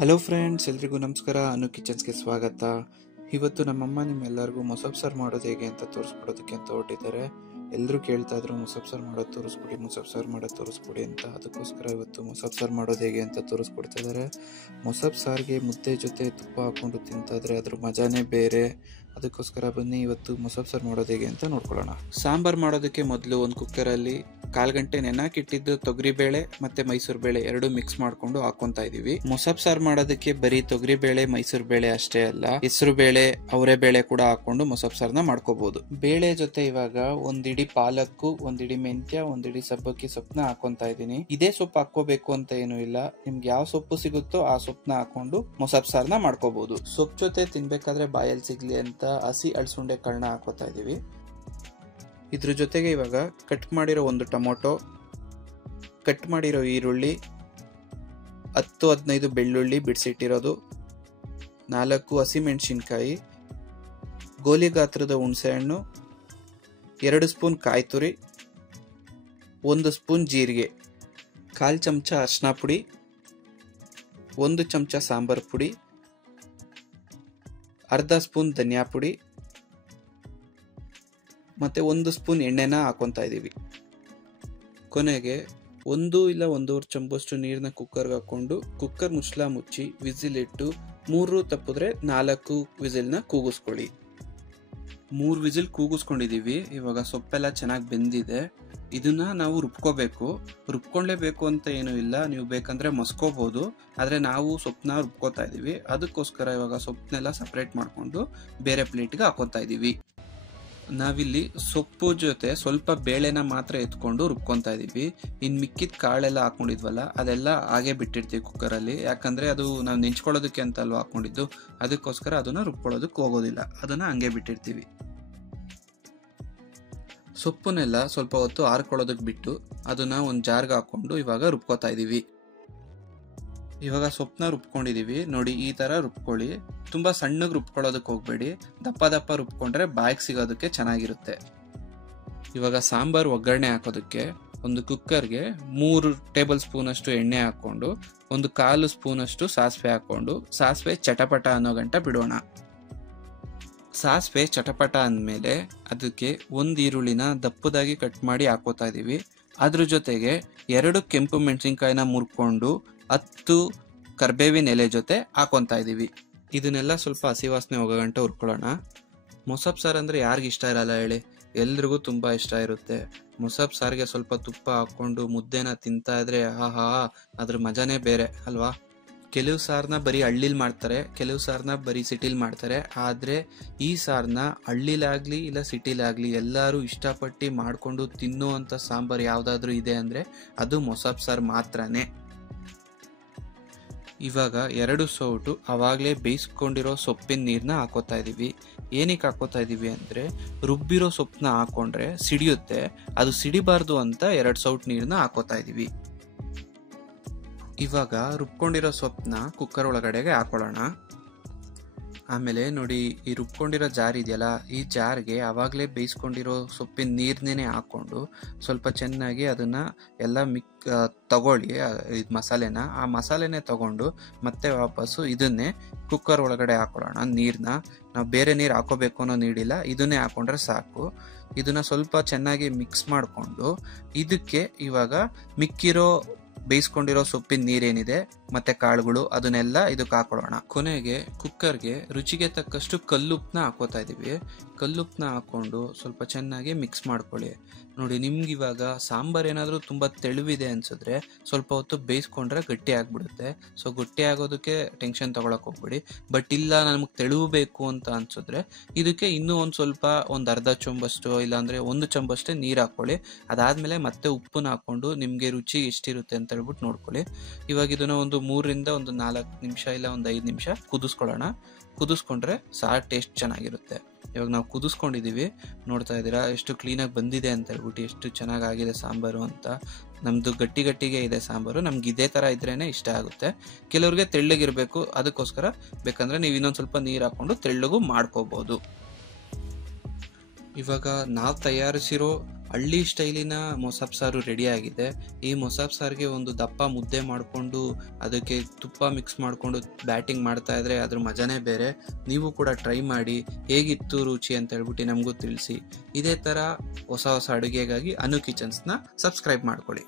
Hello friends, ಎಲ್ರಿಗೂ ನಮಸ್ಕಾರ. ಅನು ಕಿಚನ್ಸ್ಗೆ ಸ್ವಾಗತ. ಇವತ್ತು ನಮ್ಮಮ್ಮ ನಿಮ್ಮೆಲ್ಲರಿಗೂ ಮೊಸಪ್ ಸಾರು ಮಾಡೋದು ಹೇಗೆ ಅಂತ ತೋರಿಸ್ಕೊಡೋದಕ್ಕೆ ಅಂತ ಹೊರಟಿದ್ದಾರೆ. ಎಲ್ಲರೂ ಕೇಳ್ತಾ ಇದ್ರು ಮೊಸಪ್ ಸಾರು ಮಾಡೋದು ತೋರಿಸ್ಕೊಡಿ, ಮೊಸಪ್ ಸಾರು ಮಾಡೋದು ತೋರಿಸ್ಕೊಡಿ ಅಂತ. ಅದಕ್ಕೋಸ್ಕರ ಇವತ್ತು ಮೊಸಪ್ ಸಾರು ಮಾಡೋದು ಹೇಗೆ ಅಂತ ತೋರಿಸ್ಕೊಡ್ತಾ ಇದ್ದಾರೆ. ಮೊಸಪ್ ಸಾರಿಗೆ ಮುದ್ದೆ ಜೊತೆ ತುಪ್ಪ ಹಾಕೊಂಡು ತಿಂತಾಯಿದ್ರೆ ಅದ್ರ ಮಜಾನೇ ಬೇರೆ. ಅದಕ್ಕೋಸ್ಕರ ಬನ್ನಿ ಇವತ್ತು ಮೊಸಪ್ ಸಾರು ಮಾಡೋದು ಹೇಗೆ ಅಂತ ನೋಡ್ಕೊಳ್ಳೋಣ. ಸಾಂಬಾರು ಮಾಡೋದಕ್ಕೆ ಮೊದಲು ಒಂದು ಕುಕ್ಕರಲ್ಲಿ 1/4 ಗಂಟೆ ನೆನಾಕಿಟ್ಟಿದ್ದು ತೊಗರಿಬೇಳೆ ಮತ್ತೆ ಮೈಸೂರು ಬೇಳೆ ಎರಡು ಮಿಕ್ಸ್ ಮಾಡ್ಕೊಂಡು ಹಾಕೊಂತಾ ಇದೀವಿ. ಮೊಸಪ್ ಸಾರು ಮಾಡೋದಕ್ಕೆ ಬರೀ ತೊಗರಿಬೇಳೆ ಮೈಸೂರು ಬೇಳೆ ಅಷ್ಟೇ ಅಲ್ಲ, ಹೆಸರು ಬೇಳೆ ಅವರೆ ಬೇಳೆ ಕೂಡ ಹಾಕೊಂಡು ಮೊಸಪ್ ಸಾರನ್ನ ಮಾಡ್ಕೋಬಹುದು. ಬೇಳೆ ಜೊತೆ ಇವಾಗ ಒಂದಿಡಿ ಪಾಲಕ್ಕು, ಒಂದಿಡಿ ಮೆಂತ್ಯ, ಒಂದಿಡಿ ಸಬ್ಬಕ್ಕಿ ಸೊಪ್ಪನ್ನ ಹಾಕೊಂತಾ ಇದೀನಿ. ಇದೇ ಸೊಪ್ಪು ಹಾಕೋಬೇಕು ಅಂತ ಏನು ಇಲ್ಲ, ನಿಮ್ಗೆ ಯಾವ ಸೊಪ್ಪು ಸಿಗುತ್ತೋ ಆ ಸೊಪ್ಪನ್ನ ಹಾಕೊಂಡು ಮೊಸಪ್ ಸಾರನ್ನ ಮಾಡ್ಕೋಬಹುದು. ಸೊಪ್ಪು ಜೊತೆ ತಿನ್ಬೇಕಾದ್ರೆ ಬಾಯಲ್ಲಿ ಸಿಗ್ಲಿ ಅಂತ ಹಸಿ ಅಳಸುಂಡೆ ಕಾಳನ್ನ ಹಾಕೋತಾ ಇದೀವಿ. ಇದ್ರ ಜೊತೆಗೆ ಇವಾಗ ಕಟ್ ಮಾಡಿರೋ ಒಂದು ಟೊಮೊಟೊ, ಕಟ್ ಮಾಡಿರೋ ಈರುಳ್ಳಿ, 10-15 ಬೆಳ್ಳುಳ್ಳಿ ಬಿಡಿಸಿಟ್ಟಿರೋದು, 4 ಹಸಿಮೆಣಸಿನ್ಕಾಯಿ, ಗೋಲಿ ಗಾತ್ರದ ಹುಣಸೆಹಣ್ಣು, 2 ಸ್ಪೂನ್ ಕಾಯಿ ತುರಿ, 1 ಸ್ಪೂನ್ ಜೀರಿಗೆ, 1/4 ಚಮಚ ಅರಿಶಿನ ಪುಡಿ, 1 ಚಮಚ ಸಾಂಬಾರ್ ಪುಡಿ, 1/2 ಸ್ಪೂನ್ ಧನಿಯಾ ಪುಡಿ ಮತ್ತೆ 1 ಸ್ಪೂನ್ ಎಣ್ಣೆನ ಹಾಕೊಂತಾ ಇದೀವಿ. ಕೊನೆಗೆ 1 ಇಲ್ಲ 1.5 ಚಮಚಷ್ಟು ನೀರನ್ನ ಕುಕ್ಕರ್ಗೆ ಹಾಕೊಂಡು ಕುಕ್ಕರ್ ಮುಚ್ಚಳ ಮುಚ್ಚಿ ವಿಸಿಲ್ ಇಟ್ಟು 3 ತಪ್ಪಿದ್ರೆ 4 ವಿಸಿಲ್ನ ಕೂಗಿಸ್ಕೊಳ್ಳಿ. 3 ವಿಸಿಲ್ ಕೂಗಿಸ್ಕೊಂಡಿದೀವಿ. ಇವಾಗ ಸೊಪ್ಪೆಲ್ಲ ಚೆನ್ನಾಗಿ ಬೆಂದಿದೆ. ಇದನ್ನ ನಾವು ರುಬ್ಕೋಬೇಕು. ರುಬ್ಕೊಂಡ್ಲೇಬೇಕು ಅಂತ ಏನು ಇಲ್ಲ, ನೀವು ಬೇಕಂದ್ರೆ ಮಸ್ಕೋಬಹುದು. ಆದ್ರೆ ನಾವು ಸೊಪ್ಪನ್ನ ರುಬ್ಕೋತಾ ಇದೀವಿ. ಅದಕ್ಕೋಸ್ಕರ ಇವಾಗ ಸೊಪ್ಪನ್ನೆಲ್ಲ ಸಪ್ರೇಟ್ ಮಾಡ್ಕೊಂಡು ಬೇರೆ ಪ್ಲೇಟ್ಗೆ ಹಾಕೋತಾ ಇದೀವಿ. ನಾವಿಲ್ಲಿ ಸೊಪ್ಪು ಜೊತೆ ಸ್ವಲ್ಪ ಬೇಳೆನ ಮಾತ್ರ ಎತ್ಕೊಂಡು ರುಬ್ಕೊಂತಾ ಇದೀವಿ. ಇನ್ ಮಿಕ್ಕಿದ ಕಾಳೆಲ್ಲ ಹಾಕೊಂಡಿದ್ವಲ್ಲ ಅದೆಲ್ಲ ಹಾಗೆ ಬಿಟ್ಟಿರ್ತೀವಿ ಕುಕ್ಕರಲ್ಲಿ. ಯಾಕಂದ್ರೆ ಅದು ನಾವು ನೆಂಚ್ಕೊಳ್ಳೋದಕ್ಕೆ ಅಂತ ಅಲ್ವಾ ಹಾಕೊಂಡಿದ್ದು, ಅದಕ್ಕೋಸ್ಕರ ಅದನ್ನ ರುಬ್ಕೊಳ್ಳೋದಕ್ಕೆ ಹೋಗೋದಿಲ್ಲ, ಅದನ್ನ ಹಂಗೆ ಬಿಟ್ಟಿರ್ತೀವಿ. ಸೊಪ್ಪನ್ನೆಲ್ಲ ಸ್ವಲ್ಪ ಹೊತ್ತು ಆರ್ಕೊಳ್ಳೋದಕ್ಕೆ ಬಿಟ್ಟು ಅದನ್ನ ಒಂದು ಜಾರ್ಗೆ ಹಾಕೊಂಡು ಇವಾಗ ರುಬ್ಕೋತಾ ಇದೀವಿ. ಇವಾಗ ಸೊಪ್ಪನ್ನ ರುಬ್ಕೊಂಡಿದೀವಿ ನೋಡಿ, ಈ ತರ ರುಬ್ಕೊಳ್ಳಿ. ತುಂಬಾ ಸಣ್ಣಗೆ ರುಬ್ಕೊಳ್ಳೋದಕ್ಕೆ ಹೋಗ್ಬೇಡಿ, ದಪ್ಪ ದಪ್ಪ ರುಬ್ಕೊಂಡ್ರೆ ಬಾಯಿಗೆ ಸಿಗೋದಕ್ಕೆ ಚೆನ್ನಾಗಿರುತ್ತೆ. ಇವಾಗ ಸಾಂಬಾರು ಒಗ್ಗರಣೆ ಹಾಕೋದಕ್ಕೆ ಒಂದು ಕುಕ್ಕರ್ಗೆ 3 ಟೇಬಲ್ ಸ್ಪೂನ್ ಅಷ್ಟು ಎಣ್ಣೆ ಹಾಕೊಂಡು 1/4 ಸ್ಪೂನ್ ಅಷ್ಟು ಸಾಸಿವೆ ಹಾಕೊಂಡು ಸಾಸಿವೆ ಚಟಪಟ ಅನ್ನೋ ಗಂಟ ಬಿಡೋಣ. ಸಾಸಿವೆ ಚಟಪಟ ಅಂದ್ಮೇಲೆ ಅದಕ್ಕೆ 1 ಈರುಳ್ಳಿನ ದಪ್ಪದಾಗಿ ಕಟ್ ಮಾಡಿ ಹಾಕೋತಾ ಇದೀವಿ. ಅದ್ರ ಜೊತೆಗೆ 2 ಕೆಂಪು ಮೆಣಸಿನ್ಕಾಯಿನ ಮುರ್ಕೊಂಡು 10 ಕರ್ಬೇವಿನ ಎಲೆ ಜೊತೆ ಹಾಕೊಂತಾ ಇದೀವಿ. ಇದನ್ನೆಲ್ಲ ಸ್ವಲ್ಪ ಹಸಿ ವಾಸನೆ ಹೋಗೋ ಗಂಟೆ ಹುರ್ಕೊಳ್ಳೋಣ. ಮೊಸಪ್ ಸಾರು ಅಂದ್ರೆ ಯಾರಿಗ ಇಷ್ಟ ಇರಲ್ಲ ಹೇಳಿ, ಎಲ್ರಿಗೂ ತುಂಬಾ ಇಷ್ಟ ಇರುತ್ತೆ. ಮೊಸಪ್ ಸಾರಿಗೆ ಸ್ವಲ್ಪ ತುಪ್ಪ ಹಾಕೊಂಡು ಮುದ್ದೆನ ತಿಂತಾ ಇದ್ರೆ ಆಹಾ, ಅದ್ರ ಮಜಾನೇ ಬೇರೆ ಅಲ್ವಾ. ಕೆಲವು ಸಾರನ್ನ ಬರೀ ಹಳ್ಳಿಲ್ ಮಾಡ್ತಾರೆ, ಕೆಲವು ಸಾರನ್ನ ಬರೀ ಸಿಟಿಲ್ ಮಾಡ್ತಾರೆ. ಆದ್ರೆ ಈ ಸಾರನ್ನ ಹಳ್ಳಿಲಾಗ್ಲಿ ಇಲ್ಲ ಸಿಟಿಲಾಗ್ಲಿ ಎಲ್ಲರೂ ಇಷ್ಟಪಟ್ಟು ಮಾಡ್ಕೊಂಡು ತಿನ್ನುವಂತ ಸಾಂಬಾರ್ ಯಾವ್ದಾದ್ರು ಇದೆ ಅಂದ್ರೆ ಅದು ಮೊಸಪ್ ಸಾರು ಮಾತ್ರನೇ. ಇವಾಗ 2 ಸೌಟು ಅವಾಗಲೇ ಬೇಯಿಸ್ಕೊಂಡಿರೋ ಸೊಪ್ಪಿನ ನೀರನ್ನ ಹಾಕೋತಾ ಇದೀವಿ. ಏನಕ್ಕೆ ಹಾಕೋತಾ ಇದೀವಿ ಅಂದ್ರೆ ರುಬ್ಬಿರೋ ಸೊಪ್ಪನ್ನ ಹಾಕೊಂಡ್ರೆ ಸಿಡಿಯುತ್ತೆ, ಅದು ಸಿಡಿಬಾರ್ದು ಅಂತ 2 ಸೌಟ್ ನೀರನ್ನ ಹಾಕೋತಾ ಇದೀವಿ. ಇವಾಗ ರುಬ್ಕೊಂಡಿರೋ ಸೊಪ್ಪನ್ನ ಕುಕ್ಕರ್ ಒಳಗಡೆಗೆ ಹಾಕೊಳ್ಳೋಣ. ಆಮೇಲೆ ನೋಡಿ, ಈ ರುಬ್ಕೊಂಡಿರೋ ಜಾರ್ ಇದೆಯಲ್ಲ, ಈ ಜಾರ್ಗೆ ಅವಾಗಲೇ ಬೇಯಿಸ್ಕೊಂಡಿರೋ ಸೊಪ್ಪಿನ ನೀರ್ನೇನೆ ಹಾಕೊಂಡು ಸ್ವಲ್ಪ ಚೆನ್ನಾಗಿ ಅದನ್ನ ಎಲ್ಲ ತಗೊಳ್ಳಿ. ಇದು ಮಸಾಲೆನ, ಆ ಮಸಾಲೆನೆ ತಗೊಂಡು ಮತ್ತೆ ವಾಪಸ್ಸು ಇದನ್ನೇ ಕುಕ್ಕರ್ ಒಳಗಡೆ ಹಾಕೊಳ್ಳೋಣ. ನೀರ್ನ ನಾವು ಬೇರೆ ನೀರು ಹಾಕೋಬೇಕು ಅನ್ನೋ ನೀಡಿಲ್ಲ, ಇದನ್ನೇ ಹಾಕೊಂಡ್ರೆ ಸಾಕು. ಇದನ್ನ ಸ್ವಲ್ಪ ಚೆನ್ನಾಗಿ ಮಿಕ್ಸ್ ಮಾಡಿಕೊಂಡು ಇದಕ್ಕೆ ಇವಾಗ ಮಿಕ್ಕಿರೋ ಬೇಯಿಸ್ಕೊಂಡಿರೋ ಸೊಪ್ಪಿನ ನೀರೇನಿದೆ ಮತ್ತೆ ಕಾಳುಗಳು ಅದನ್ನೆಲ್ಲ ಇದಕ್ಕೆ ಹಾಕೊಳ್ಳೋಣ. ಕೊನೆಗೆ ಕುಕ್ಕರ್ಗೆ ರುಚಿಗೆ ತಕ್ಕಷ್ಟು ಕಲ್ಲುಪ್ಪನ್ನ ಹಾಕೋತಾ ಇದೀವಿ. ಕಲ್ಲುಪ್ಪನ್ನ ಹಾಕೊಂಡು ಸ್ವಲ್ಪ ಚೆನ್ನಾಗಿ ಮಿಕ್ಸ್ ಮಾಡ್ಕೊಳ್ಳಿ. ನೋಡಿ, ನಿಮ್ಗೆ ಇವಾಗ ಸಾಂಬಾರ್ ಏನಾದರೂ ತುಂಬಾ ತೆಳುವಿದೆ ಅನ್ಸಿದ್ರೆ ಸ್ವಲ್ಪ ಹೊತ್ತು ಬೇಯಿಸ್ಕೊಂಡ್ರೆ ಗಟ್ಟಿ ಆಗ್ಬಿಡುತ್ತೆ. ಸೊ ಗಟ್ಟಿ ಆಗೋದಕ್ಕೆ ಟೆನ್ಷನ್ ತಗೊಳಕ್ ಹೋಗ್ಬಿಡಿ. ಬಟ್ ಇಲ್ಲ ನಮ್ಗೆ ತೆಳುವು ಬೇಕು ಅಂತ ಅನ್ಸಿದ್ರೆ ಇದಕ್ಕೆ ಇನ್ನೂ ಒಂದು 1/2 ಚಮಚಷ್ಟು ಇಲ್ಲಾಂದ್ರೆ 1 ಚಮಚಷ್ಟೇ ನೀರು ಹಾಕೊಳ್ಳಿ. ಅದಾದ್ಮೇಲೆ ಮತ್ತೆ ಉಪ್ಪನ್ನ ಹಾಕೊಂಡು ನಿಮ್ಗೆ ರುಚಿ ಎಷ್ಟಿರುತ್ತೆ ಅಂತ ಹೇಳ್ಬಿಟ್ಟು ನೋಡ್ಕೊಳ್ಳಿ. ಇವಾಗ ಇದನ್ನ ಒಂದು 3ರಿಂದ 4 ನಿಮಿಷ ಇಲ್ಲ 5 ನಿಮಿಷ ಕುದಿಸ್ಕೊಳ್ಳೋಣ. ಕುದಿಸ್ಕೊಂಡ್ರೆ ಸಾರು ಟೇಸ್ಟ್ ಚೆನ್ನಾಗಿರುತ್ತೆ. ಇವಾಗ ನಾವು ಕುದಿಸ್ಕೊಂಡಿದೀವಿ, ನೋಡ್ತಾ ಇದ್ದೀರಾ ಎಷ್ಟು ಕ್ಲೀನಾಗಿ ಬಂದಿದೆ ಅಂತ ಹೇಳ್ಬಿಟ್ಟು, ಎಷ್ಟು ಚೆನ್ನಾಗಾಗಿದೆ ಸಾಂಬಾರು ಅಂತ. ನಮ್ದು ಗಟ್ಟಿಗೆ ಇದೆ ಸಾಂಬಾರು. ನಮ್ಗೆ ಇದೇ ತರ ಇದ್ರೇನೆ ಇಷ್ಟ ಆಗುತ್ತೆ. ಕೆಲವ್ರಿಗೆ ತೆಳ್ಳಗಿರ್ಬೇಕು, ಅದಕ್ಕೋಸ್ಕರ ಬೇಕಂದ್ರೆ ನೀವು ಇನ್ನೊಂದು ಸ್ವಲ್ಪ ನೀರು ಹಾಕೊಂಡು ತೆಳ್ಳಗೂ ಮಾಡ್ಕೋಬಹುದು. ಇವಾಗ ನಾವು ತಯಾರಿಸಿರೋ ಹಳ್ಳಿ ಸ್ಟೈಲಿನ ಮೊಸಪ್ ಸಾರು ರೆಡಿ ಆಗಿದೆ. ಈ ಮೊಸಪ್ ಸಾರಿಗೆ ಒಂದು ದಪ್ಪ ಮುದ್ದೆ ಮಾಡಿಕೊಂಡು ಅದಕ್ಕೆ ತುಪ್ಪ ಮಿಕ್ಸ್ ಮಾಡಿಕೊಂಡು ಬ್ಯಾಟಿಂಗ್ ಮಾಡ್ತಾ ಇದ್ರೆ ಅದ್ರ ಮಜಾನೇ ಬೇರೆ. ನೀವು ಕೂಡ ಟ್ರೈ ಮಾಡಿ, ಹೇಗಿತ್ತು ರುಚಿ ಅಂತ ಹೇಳ್ಬಿಟ್ಟು ನಮಗೂ ತಿಳಿಸಿ. ಇದೇ ಥರ ಹೊಸ ಹೊಸ ಅಡುಗೆಗಾಗಿ ಅನು ಕಿಚನ್ಸ್ನ ಸಬ್ಸ್ಕ್ರೈಬ್ ಮಾಡ್ಕೊಳ್ಳಿ.